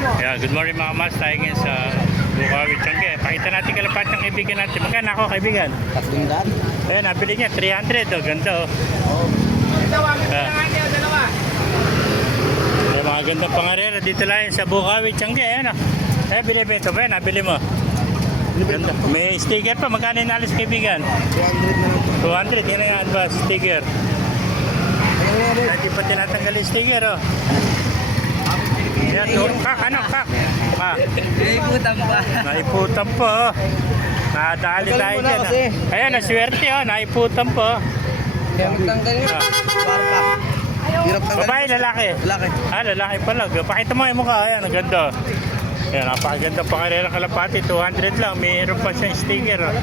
Yeah, good morning mga mas. Tayo ngayon sa Bukawi, Tiangge. Pakita natin kalapat ng kaibigan natin. Magkano ako kaibigan? 300. Ayan, nabili niya 300. Oh, ganda oh. May mga gandang pangarera dito lang sa Bukawi, Tiangge. Ayan oh. Eh, binibento ba yan? Nabili mo? Ganda. May sticker pa. Magkano inalis kaibigan? 200 na lang. 200. Yan na yan ba? Sticker. Hindi pa tinatanggal yung sticker oh. Yan, kak, ano kak? Naiputan pa. Naiputan po. Oh. Nadali tayo dyan. Oh. Ayan, naswerte oh. Naiputan po. Kaya magtanggal yun. Barpa. Hirap tanggal. Babae, lalaki? Lalaki. Ah, lalaki pala. Pakita mo yung mukha. Ayan, ang ganda. Ayan, napakaganda pangarera ng kalapati. 200 lang. Mayroon pa siyang sticker. Oh.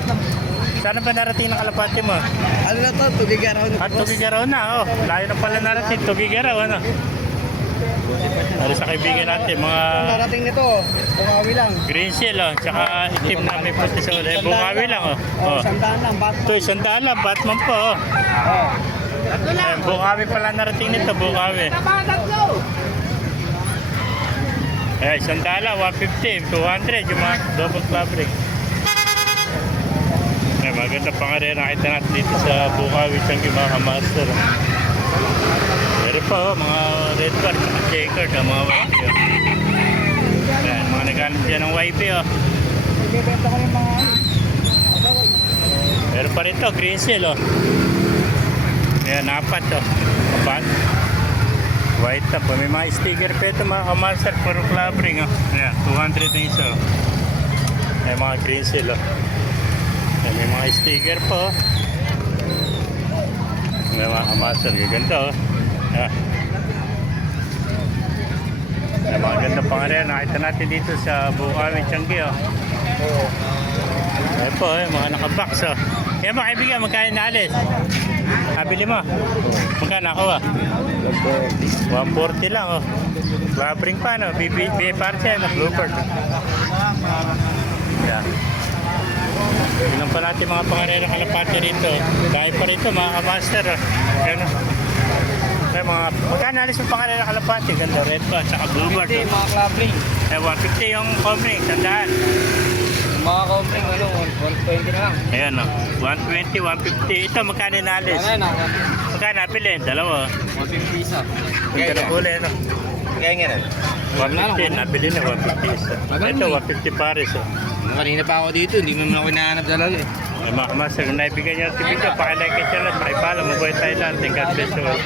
Sana ba narating ng kalapati mo? Ano na to? Tubigaraw na. At Tugigaraw na. Oh. Layo na pala narating. Tugigaraw. Ano? Ano sa kaibigan natin, mga Narating nito, Bukawi lang. green seal, oh. Tsaka itim na may puti sa ulit. Bukawi lang, oh. Oh, Oh. 100 lang. Ito, 100 lang. Batman po, oh. Oh. Ayan, Bukawi pala narating nito, Bukawi. Ayan, 100 lang, 150, 200, yung mga double fabric. Ayan, maganda pangarera nakita natin dito sa Bukawi, Tiangge, mga kamaster. Meron pa, oh, mga red bar, tsaka checkered, oh, mga wifi, oh. Ayan, mga naghanap dyan ng wifi, oh. Ibibenta ko yung mga... Meron pa rin to, green seal, oh. Ayan, apat, oh. Apat. White top, oh. May mga sticker pa ito, mga kamaster, puro clubbing, oh. Ayan, 200 na isa, oh. Ayan, mga green seal, oh. Ayan, may mga sticker pa, oh. Ayan, mga kamaster, gaganda, oh. Ayan. Ayan, mga ganda pa nga rin. Nakita natin dito sa Bukawi, Tiangge, oh. Ayan po, mga nakabox, oh. Kaya mga kaibigan, magkano naalis? Nabili mo? Magkano ako, ah? 140 lang, oh. Clubbing pa, no? BFRC, no? Bluebird. Ayan. Ilan pa natin mga pangarera kalapati rito. Dahil pa rito, mga kamaster, oh. Ayan, oh. Kaya mga, magkano alis yung pangarera kalapati? Ganda, red pa, tsaka bluebird. 150, mga clubbing. Eh, 150 yung coming, tandaan. Mga compring, ano, 120 na lang. Ayan, oh. 120, 150. Ito, magkano inalis? Ano na? Magkano napilin? Dalawa. 150 isa. Ganda na huli, ano? Kaya nga na. 150, nabili na 150 isa. Ito, 150 pares, oh. Kanina pa ako dito, hindi mo naman ako hinahanap talaga eh. Ay, mga kamaster, kung naibigay niyo ang video, pakilike ka siya lang, makipala, mabuhay tayo lang. God bless you all.